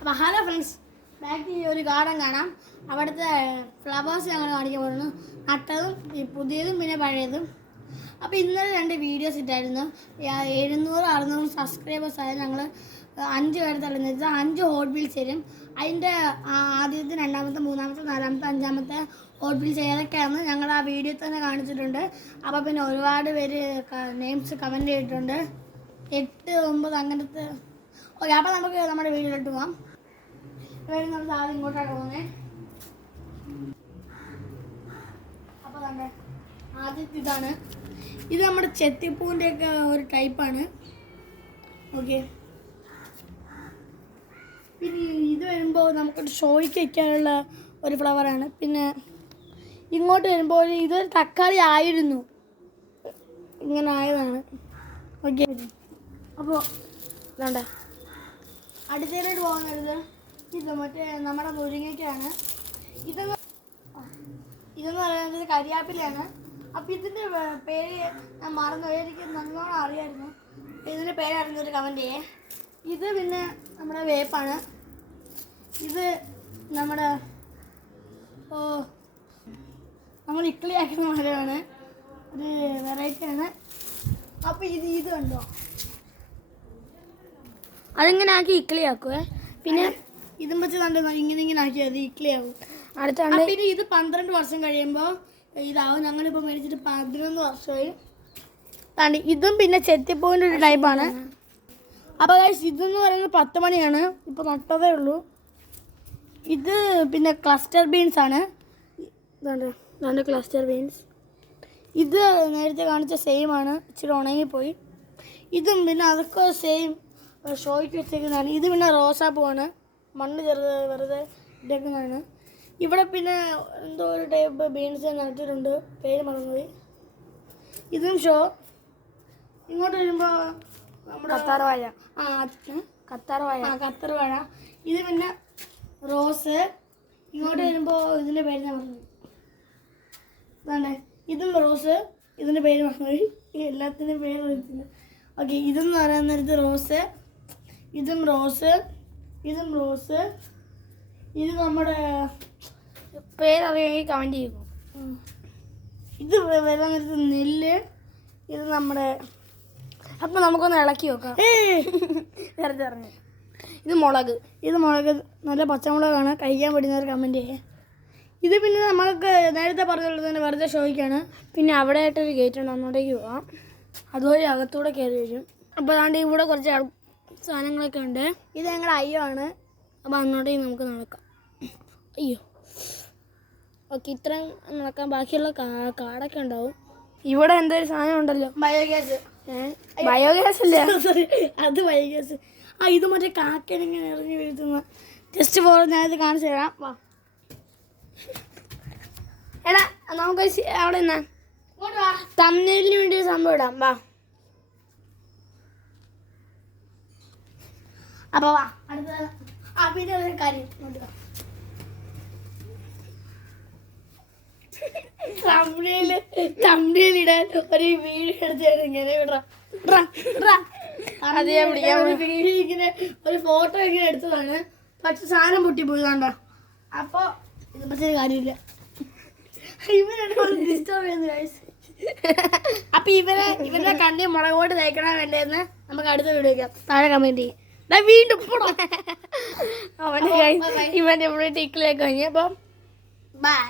അപ്പോൾ hello friends, back ഒരു garden കാണാം. അവിടുത്തെ ഫ്ലവേഴ്സ് ഞങ്ങൾ കാണിക്കാൻ പോകുന്നു. നട്ടതും പുതിയതും പിന്നെ പഴയതും. അപ്പോൾ ഇന്നലെ 2 വീഡിയോസ് ഇട്ടായിരുന്നു. 700-600 സബ്സ്ക്രൈബേഴ്സ് ആയ ഞങ്ങൾ 5 പേര് തള്ളുന്നത് 5 ഹോട്ട് വീൽസ് തരും. അതിൻ്റെ ആദ്യത്തെ, രണ്ടാമത്തെ, മൂന്നാമത്തെ, നാലാമത്തെ, 5ാമത്തെ ഹോട്ട് വീൽസ് ഏതൊക്കെയാണെന്ന് ഞങ്ങൾ ആ വീഡിയോ തന്നെ കാണിച്ചിട്ടുണ്ട്. അപ്പോൾ പിന്നെ ഒരുപാട് പേര് നെയിംസ് കമൻറ്റ് ചെയ്തിട്ടുണ്ട്. 8, 9 അങ്ങനത്തെ. ഓക്കെ, അപ്പോൾ നമുക്ക് നമ്മുടെ വീഡിയോയിലോട്ട് പോകാം. നമ്മൾ ആദ്യം ഇങ്ങോട്ടാണ് പോകുന്നത്. അപ്പോൾ തന്നെ ആദ്യത്തെ ഇതാണ്. ഇത് നമ്മുടെ ചെത്തിപ്പൂവിൻ്റെയൊക്കെ ഒരു ടൈപ്പാണ്. ഓക്കെ, പിന്നെ ഇത് വരുമ്പോൾ നമുക്കൊരു ഷോയ്ക്ക് വയ്ക്കാനുള്ള ഒരു ഫ്ലവറാണ്. പിന്നെ ഇങ്ങോട്ട് വരുമ്പോൾ ഇതൊരു തക്കാളി ആയിരുന്നു, ഇങ്ങനെ ആയതാണ്. ഓക്കെ, അപ്പോൾ വേണ്ട അടുത്തതിലോട്ട് പോകുന്നത് ഇത് മറ്റേ നമ്മുടെ മുരിങ്ങയ്ക്കാണ്. ഇതെന്ന് പറയുന്നത് കരിയാപ്പിലയാണ്. അപ്പോൾ ഇതിൻ്റെ പേര് ഞാൻ മറന്നു, എനിക്ക് നല്ലോണം അറിയായിരുന്നു. ഇതിൻ്റെ പേരറിഞ്ഞൊരു കമൻറ്റ് ചെയ്യേ. ഇത് പിന്നെ നമ്മുടെ വേപ്പാണ്. ഇത് നമ്മുടെ നമ്മൾ ഇക്കളിയാക്കുന്ന മരമാണ്, ഒരു വെറൈറ്റിയാണ്. അപ്പോൾ ഇത് കണ്ടോ, അതിങ്ങനെ ആക്കി ഇക്കളിയാക്കുവേ. പിന്നെ ഇതും വെച്ച് കണ്ടോ, ഇങ്ങനെ ആക്കി അത് ഇക്കളിയാകും. പിന്നെ ഇത് 12 വർഷം കഴിയുമ്പോൾ ഇതാവും. ഞങ്ങളിപ്പോൾ മേടിച്ചിട്ട് 11 വർഷമായി. താണ്ടി ഇതും പിന്നെ ചെത്തിപ്പൂവിൻ്റെ ഒരു ടൈപ്പാണ്. അപ്പോൾ ഇതെന്ന് പറയുന്നത് 10 മണിയാണ്, ഇപ്പോൾ നട്ടതേ ഉള്ളൂ. ഇത് പിന്നെ ക്ലസ്റ്റർ ബീൻസ് ആണ്. ഇതാണ്ട് ക്ലസ്റ്റർ ബീൻസ്. ഇത് നേരത്തെ കാണിച്ച സെയിം ആണ്, ഇച്ചിരി ഉണങ്ങിപ്പോയി. ഇതും പിന്നെ അതൊക്കെ സെയിം ഷോയ്ക്ക് വെച്ചേക്കുന്നതാണ്. ഇത് പിന്നെ റോസാപ്പൂവാണ്, മണ്ണ് വെറുതെ ഇട്ടേക്കുന്നതാണ്. ഇവിടെ പിന്നെ എന്തോ ഒരു ടൈപ്പ് ബീൻസ് നട്ടിട്ടുണ്ട്, പേര് മറന്നുപോയി. ഇതും ഷോ. ഇങ്ങോട്ട് വരുമ്പോൾ നമ്മുടെ കത്താർവാഴ. കത്തർവാഴ. ഇത് പിന്നെ റോസ്. ഇങ്ങോട്ട് വരുമ്പോൾ ഇതിൻ്റെ പേര് ഞാൻ മറന്നു. ഇതാണ്, ഇതും റോസ്, ഇതിൻ്റെ പേര് മറന്നുപോയി. എല്ലാത്തിൻ്റെയും പേര് അറിയത്തില്ല. ഓക്കെ, ഇതെന്ന് പറയുന്നത് റോസ്, ഇതും റോസ്, ഇതും റോസ്. ഇത് നമ്മുടെ പേരറിയാമെങ്കിൽ കമൻറ്റ് ചെയ്യുമോ. ഇത് വരാൻ നേരത്ത് നെല്ല്. ഇത് നമ്മുടെ, അപ്പം നമുക്കൊന്ന് ഇളക്കി നോക്കാം. വെറുതെ പറഞ്ഞു. ഇത് മുളക്. നല്ല പച്ചമുളകാണ്, കഴിക്കാൻ പറ്റുന്നവർ കമൻറ്റ് ചെയ്യേ. ഇത് പിന്നെ നമ്മൾക്ക് നേരത്തെ പറഞ്ഞുള്ളത് തന്നെ വെറുതെ ഷോയ്ക്കാണ്. പിന്നെ അവിടെ ആയിട്ടൊരു ഗേറ്റ് ഉണ്ട്, അങ്ങോട്ടേക്ക് പോകാം. അതുവഴി അകത്തൂടെ കയറി വരും. അപ്പോൾ അതുകൊണ്ട് ഇവിടെ കുറച്ച് സാധനങ്ങളൊക്കെ ഉണ്ട്. ഇത് ഞങ്ങളുടെ അയ്യോ ആണ്. അപ്പോൾ അങ്ങോട്ടേക്ക് നമുക്ക് നടക്കാം. അയ്യോ, ഓക്കെ, ഇത്രയും നടക്കാം. ബാക്കിയുള്ള കാടൊക്കെ ഉണ്ടാവും. ഇവിടെ എന്തൊരു സാധനം ഉണ്ടല്ലോ, ബയോഗ്യാസ്. ബയോഗ്യാസ് അല്ലേ, സോറി, അത് ബയോഗ്യാസ്. ഇത് മറ്റേ കാക്കനിങ്ങനെ ഇറങ്ങി വീഴ്ത്തുന്ന. ജസ്റ്റ് ഫോർ ഞാനിത് കാണിച്ചു തരാം. വാ എടാ, നമുക്ക് അവിടെ നിന്നാ തമ്മിലിന് വേണ്ടി ഒരു സംഭവം ഇടാം. വാ, അപ്പോൾ വാ അടുത്ത. പിന്നെ ഒരു കാര്യം തമ്മിലിടാൻ ഒരു വീഡിയോ എടുത്താണ് ഇങ്ങനെ ഇങ്ങനെ ഒരു ഫോട്ടോ ഇങ്ങനെ എടുത്തതാണ്. പക്ഷെ സാധനം പൊട്ടിപ്പോയി കണ്ടോ. അപ്പോൾ ഇത് പറ്റിയ കാര്യമില്ല. ഡിസ്റ്റർബ് ചെയ്യുന്നു ഗൈസ്. അപ്പം ഇവരുടെ കണ്ണി മുളക് കൊണ്ട് തേക്കണ വേണ്ടതെന്ന് നമുക്ക് അടുത്ത വീഡിയോ വയ്ക്കാം. താഴെ കമൻറ്റ് ചെയ്യും. വീണ്ടും ഇവൻ്റെ ഇവിടെ ടീക്കിലേക്ക് കഴിഞ്ഞ്. അപ്പം ബൈ.